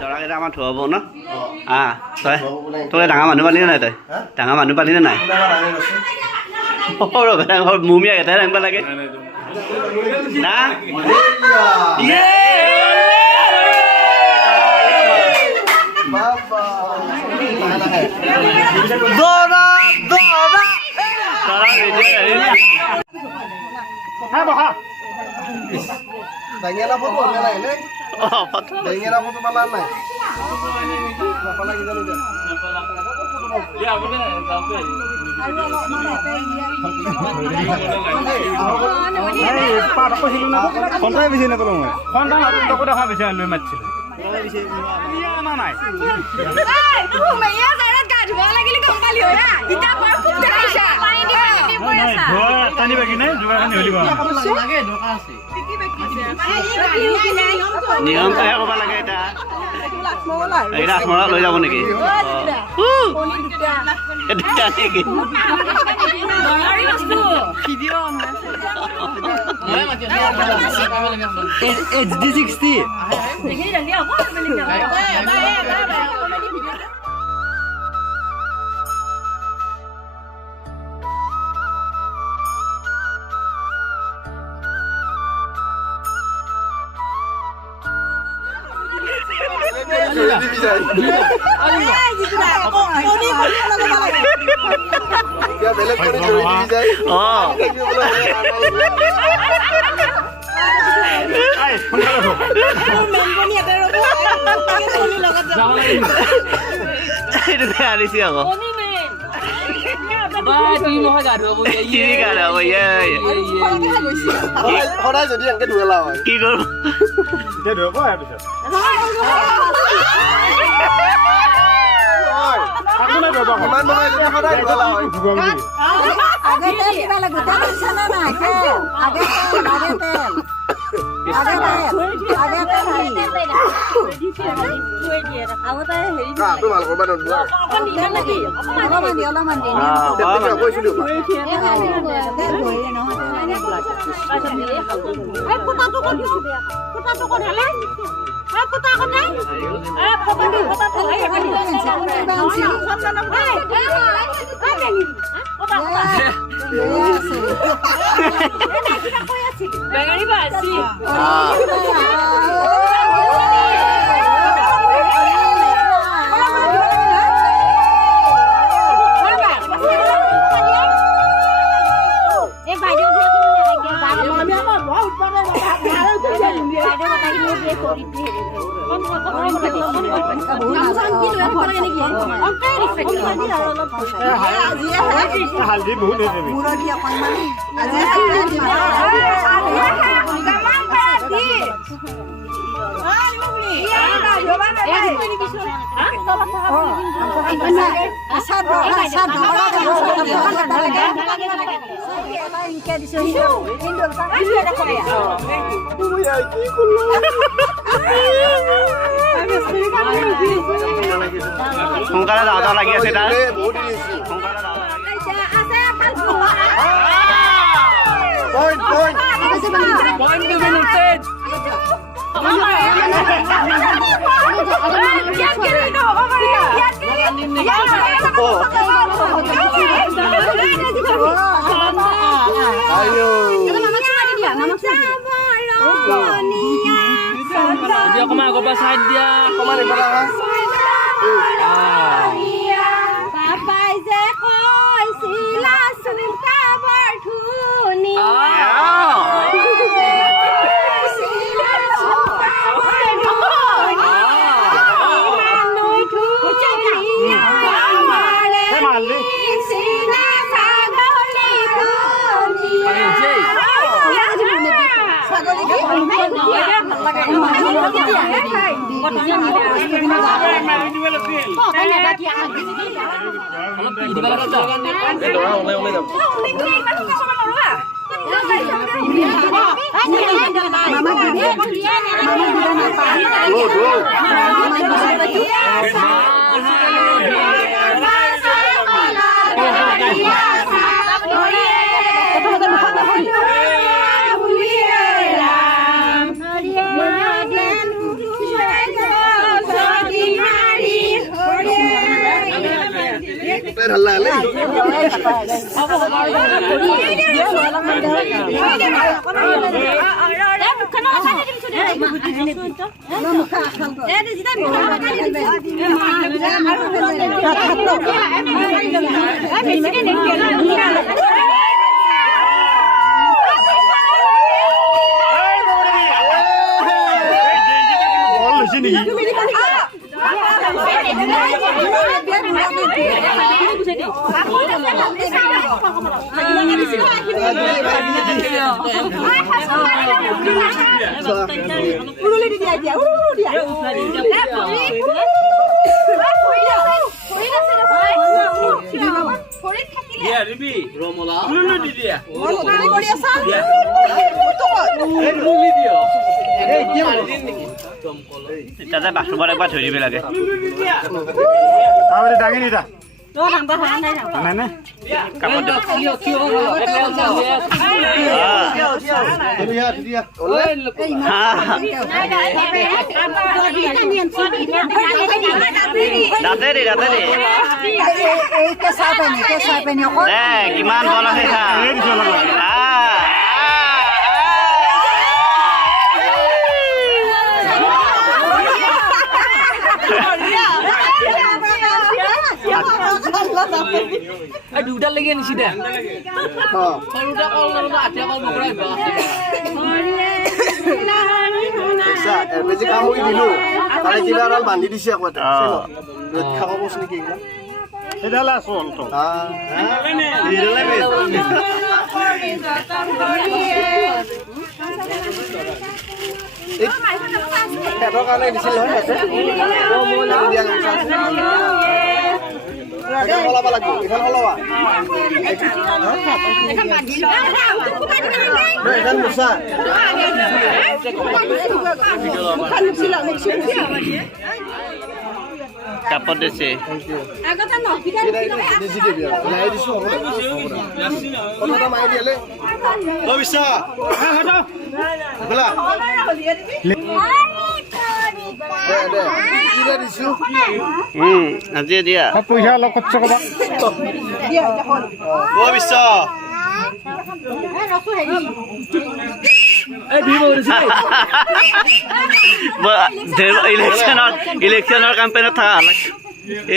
দৰাকেইটা আমাৰ থুৱাব ন তই ডাঙৰ মানুহ পালি নাই তই ডাঙৰ মানুহ পালি নে নাই মুমিয়া এটাই দাঙিব লাগে না Dangela foto enggak lah ini. Oh, foto. Dangela foto malam lah. Apa lagi kan udah? Ya, boleh. Sampai. Pak apa sih lu? Kontra bisa nak tolong nggak? Kontra aku tak ada bisa lu macam. Iya mana? Tuh, Maya saya kat jual lagi ni kembali ya. Kita perlu terasa. Lain di mana? Tani begini juga kan boleh bang. Lagi dua kasih. নিয়ম কাহে ক'ব লাগে এটা এইটা আত্মৰা লৈ যাব নেকি দুটা নেকি HD60 Ya belak kali juri dijai. Oh. Ay, pangkala ko. Itu kali sih aku. Ini mau gado bu ya. Ini gado bu ya. Orang jadi yang kedua lah. Kiko. Jadi apa ya bisa? Aku nak berapa? Mana ini orang dua lah. Agak tel kita lagu tel sana nak tel. Agak tel. Kak, tu malah korban dua. Tapi aku isi dulu. Haldi बहुत है भी पूरा दिया पन्ना সোনকালে যাওঁতে লাগি আছে তাৰ Dia kemana? Kau pas dia. Kemana berapa? Papai zekoi sila sunta barthuni. তাতে বাথৰুমত একবাৰ ধৰি দিব লাগে দাঙি নিদা নাই নাই কাপোৰ দাঁতেৰি দাঁতেৰি কিমান বল আছে দুটা লাগি আনিছি দে সৰুটা কল আঠিয়া কল বগৰাই বেছি কাম কৰি দিলো তাৰে কিবা এডাল বান্ধি দিছে আকৌ এটা ৰক্ষা কবচ নেকি সেইডাল আছো অলটো সিহঁতৰ কাৰণে দিছিল নহয় সলাব লাগিব এইখন সলাবা এইখন মোচা কাপোৰ দিছে আজিয়ে দিয়া পইচা অলপ খৰচ কৰবা বিশ্ব ইলেকশ্যনৰ কেম্পেইনত থকা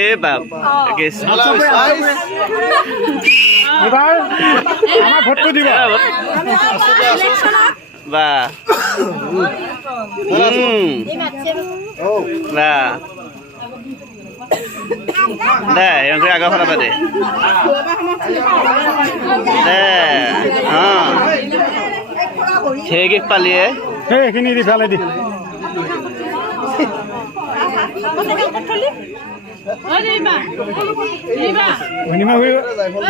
এই বাপ এবাৰ আমাৰ ভোটটো দিব বা বা দে এংকুৰি আগৰ ফালৰ পৰা দে দে সেইগিক পালিয়ে সেইখিনি দি ফালে দি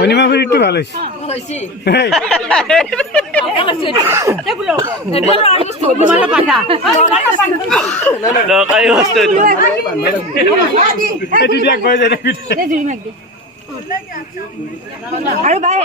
অনিমা ফুৰিটো ভাল হৈছে দৰকাৰী বস্তু আৰু বাই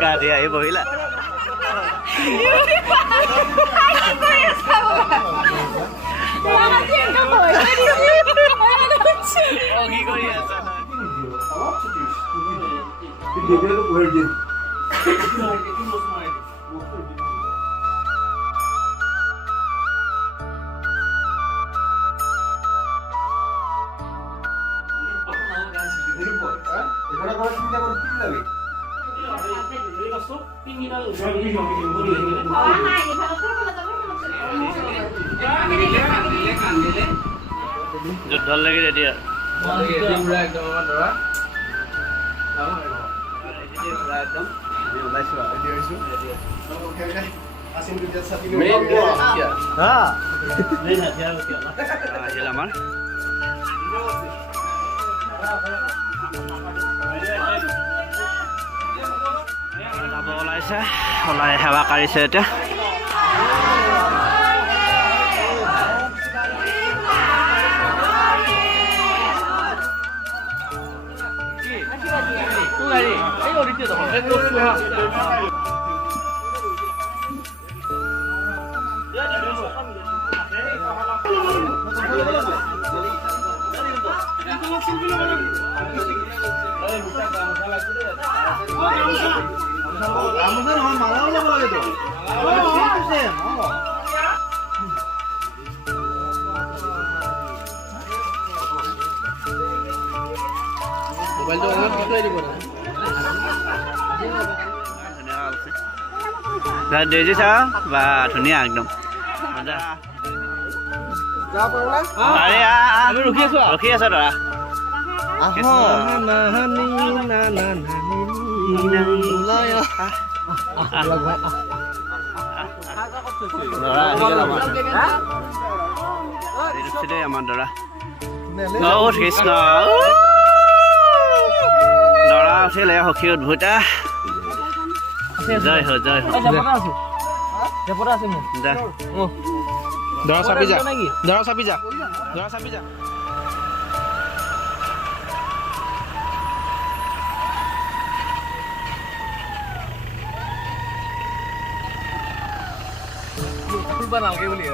গা ধুই আহি বহিলা কি কৰি আছা যুদ্ধ লাগি ৰেডি আৰু আহিল আমাৰ যাব ওলাইছে ওলাই সেৱা কাঢ়িছে এতিয়া মোবাইলটো অনত কি কৰি দিব দেখিছা বা ধুনীয়া একদম মজা আমি ৰখি আছো ৰখি আছ তৰা আমাৰ দৰা কৃষ্ণ দৰা উঠিলে সখী উদ্ভুতা জয় হৈ জয় হৈ দে দৰা চাপি যা দৰা চাপি যা দৰা চাপি যা নালাগে বুলি